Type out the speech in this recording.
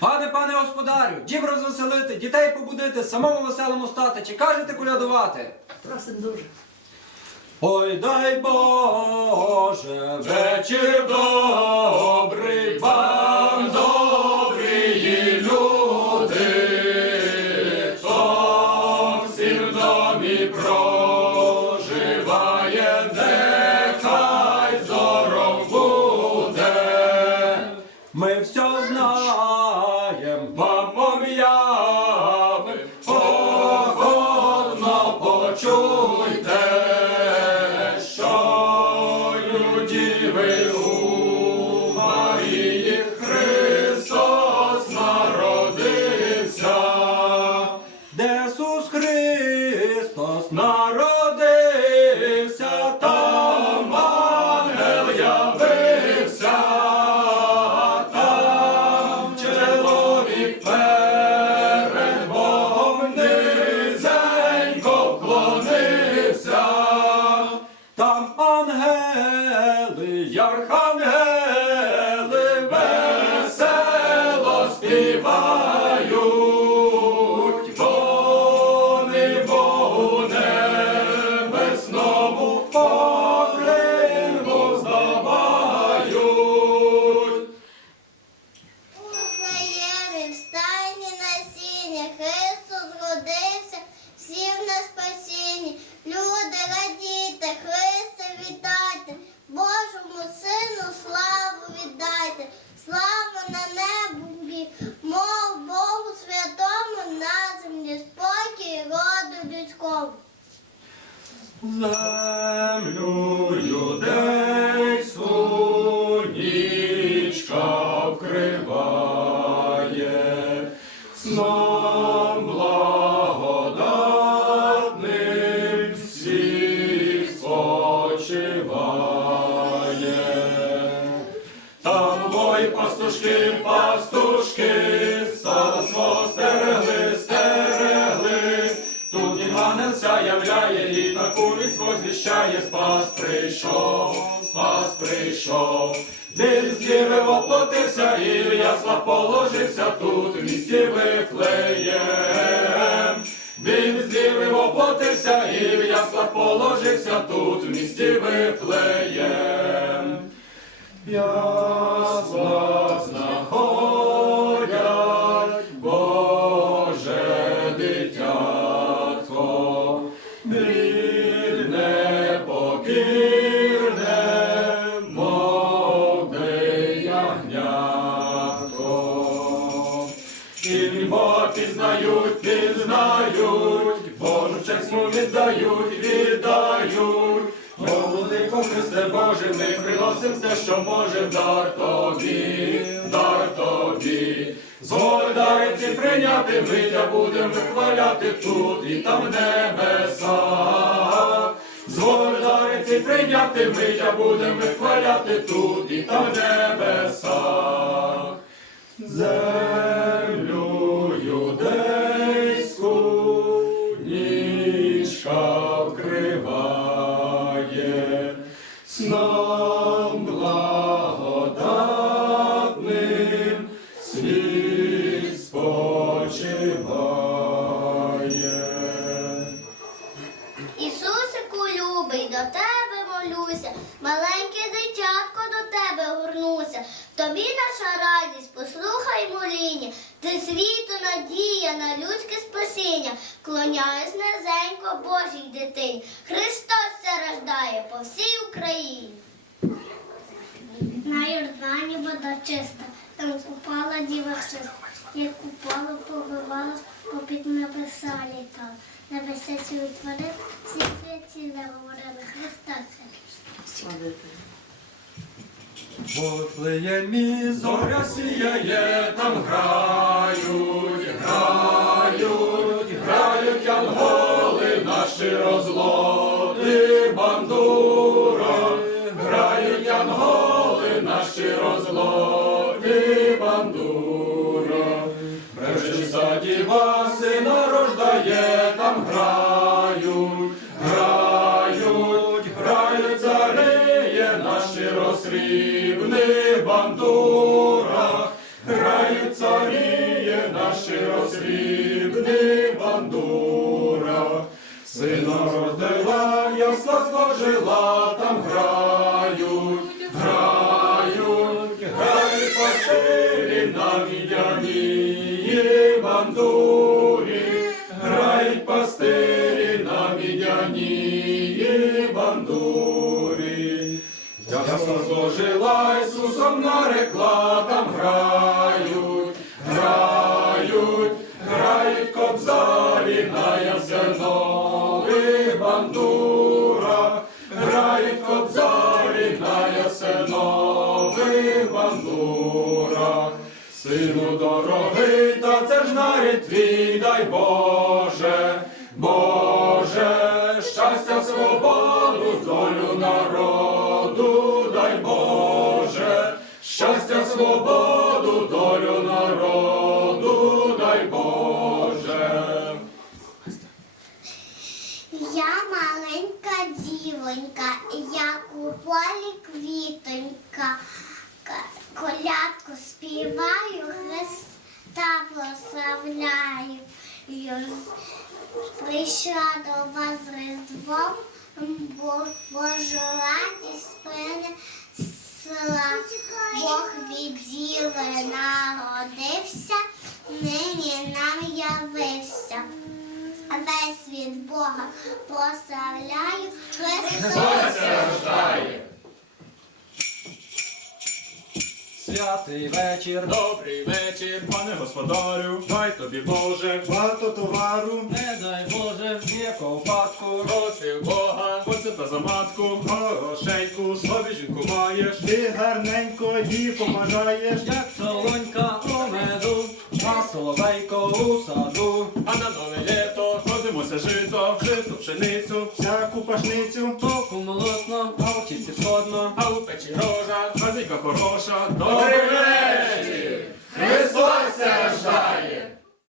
Пане, пане господарю, дім розвеселити, дітей побудити, самому веселому стати, чи кажете колядувати? Просим дуже. Ой, дай Боже, вечір добрий вам, добрі люди, хто в домі проживає, нехай здоров буде. Ми все знаєм, там ангели, й роду. Землю юдейську нічка вкриває, сном благодатним світ спочиває. Там бой пастушки, пастушки, стерегли, стерегли. Вість возвіщає, спас прийшов, спас прийшов. Він з діви воплотився, і ясла положився тут, в місті Вифлеєм. Він з діви воплотився, і в ясла положився тут, в місті Вифлеєм. Ясла би ягнятко. Пізнають, пізнають, Божу честь му віддають, віддають. Молодику Христе Боже, ми приносим все, що може, дар тобі, дар тобі. Згори дариці прийняти, ми тя будем вихваляти тут і там в небесах. Згори дариці прийняти, ми тя будем вихваляти тут і там в небесах. Землю юдейську нічка вкриває, сном благодатним світ спочиває. Ісусику любий, до тебе молюся, маленьке дитятко до тебе горнуся. Тобі послухай моління, ти світу надія на людське спасіння, клоняюсь низенько Божій дитині. Христос се рождає по всій Україні. На Йордані вода чиста, там купала діва христа. Як купала, повивала, попід небеса літала. Небеса ці утворив, всі святі заговорили Христа. Вотлеємі зоря сіяє, там грають, грають, грають янголи наші розлоти бандура, грають янголи наші розлоти бандура. Пречиста діва сина наших осрібних бандурах, сина роздала, ясла сложила, там грають, грають, грають пасирі на мідяній бандурі, грають пастирі на мідяній бандурі. Ясно зложила Ісусом нарекла. Ясенових. Сину дорогий, та це ж нарід твій, дай Боже, Боже, щастя, свободу, долю народу, дай Боже, щастя, свободу, долю народу, дай Боже. Я маленька дівонька, як у полі квітонька. К- Колядку співаю, Христа прославляю. Йо- До вас з Різдвом, бо Божу радість принесла. Бог від народився, нині нам явився. Весь від Бога прославляю Христос. Святий вечір, Добрий вечір, пане господарю, дай тобі Боже, Багато товару, не дай Боже, є ковпатку, просив Бога, оце та за матку, горошеньку, собі жінку маєш. ти гарненько їй побажаєш, як солонька у меду, а соловейко у саду, А на нове літо ходимося жито пшеницю, всяку пашницю, току молотно, а в сходно. а у печі рожа, газика хороша. Рождає!